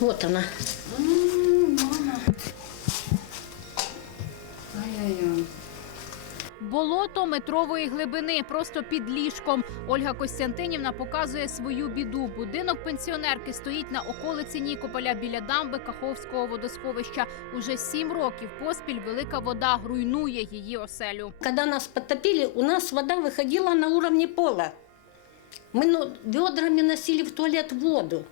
Вот она. Ай-яй-яй. Болото метрової глибини просто під ліжком. Ольга Костянтинівна показує свою біду. Будинок пенсіонерки стоїть на околиці Нікополя біля дамби Каховського водосховища. Уже сім років поспіль велика вода руйнує її оселю. Когда нас подтопили, у нас вода выходила на уровне пола. Мы ну, ведрами носили в туалет воду.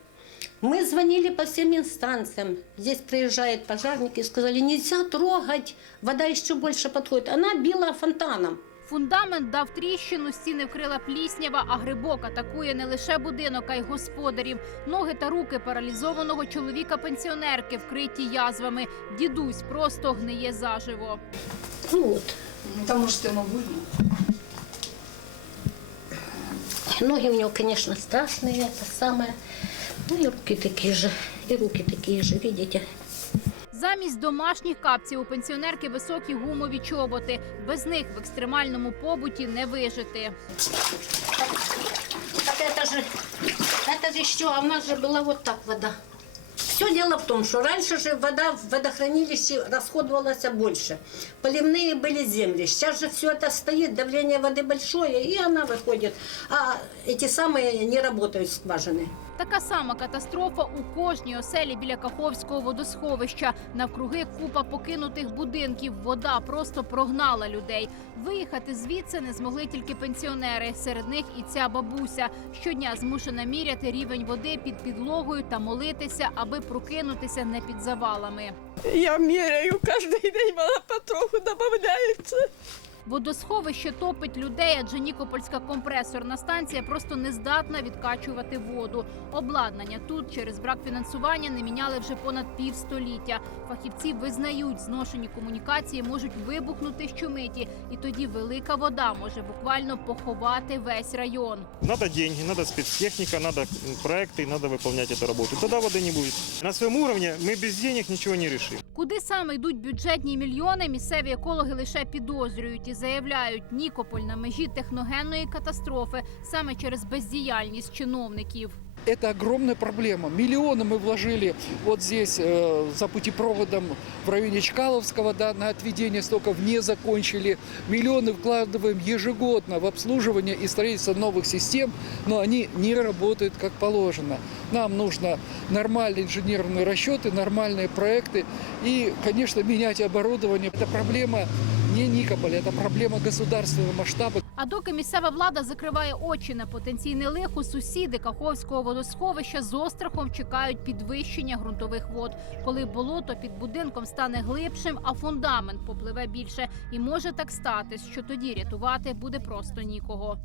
Мы звонили по всем инстанциям. Здесь приезжают пожарники и сказали, нельзя трогать, вода еще больше подходит. Она била фонтаном. Фундамент дав тріщину, стіни вкрила пліснява, а грибок атакує не лише будинок, а й господарів. Ноги та руки паралізованого чоловіка-пенсіонерки вкриті язвами. Дідусь просто гниє заживо. Ну вот. Ну, Там, может, ему больно. Ноги у него, конечно, страшные, это самое. Ну и руки такие же, и руки такие же, видите. Замість домашніх капців у пенсіонерки високі гумові чоботи. Без них в екстремальному побуті не вижити. Так это же, это же еще, а у нас же была вот так вода. Все дело в том, что раньше же вода в водохранилище расходовалась больше. Поливные были земли. Сейчас же все это стоит, давление воды большое, и она выходит. А эти самые не работают скважины. Така сама катастрофа у кожній оселі біля Каховського водосховища. Навкруги купа покинутих будинків. Вода просто прогнала людей. Виїхати звідси не змогли тільки пенсіонери. Серед них і ця бабуся. Щодня змушена міряти рівень води під підлогою та молитися, аби прокинутися не під завалами. Я меряю каждый день, вона потроху добавляется. Водосховище топить людей, адже Нікопольська компресорна станція просто не здатна відкачувати воду. Обладнання тут через брак фінансування не міняли вже понад півстоліття. Фахівці визнають, зношені комунікації можуть вибухнути щомиті, і тоді велика вода може буквально поховати весь район. Надо деньги, надо спецтехника, надо м, проекты, надо выполнять эту работу. Тогда воды не будет. На своем уровне мы без денег ничего не решим. Куди саме йдуть бюджетні мільйони, місцеві екологи лише підозрюють і заявляють, Нікополь на межі техногенної катастрофи саме через бездіяльність чиновників. Это огромная проблема. Миллионы мы вложили вот здесь э, за путепроводом в районе Чкаловского, да, на отведение стоков не закончили. Миллионы вкладываем ежегодно в обслуживание и строительство новых систем, но они не работают как положено. Нам нужно нормальные инженерные расчеты, нормальные проекты и, конечно, менять оборудование. Это проблема не Нікополя, це проблема государственного масштабу. А доки місцева влада закриває очі на потенційне лихо, сусіди Каховського водосховища з острахом чекають підвищення ґрунтових вод, коли болото під будинком стане глибшим, а фундамент попливе більше. І може так статись, що тоді рятувати буде просто нікого.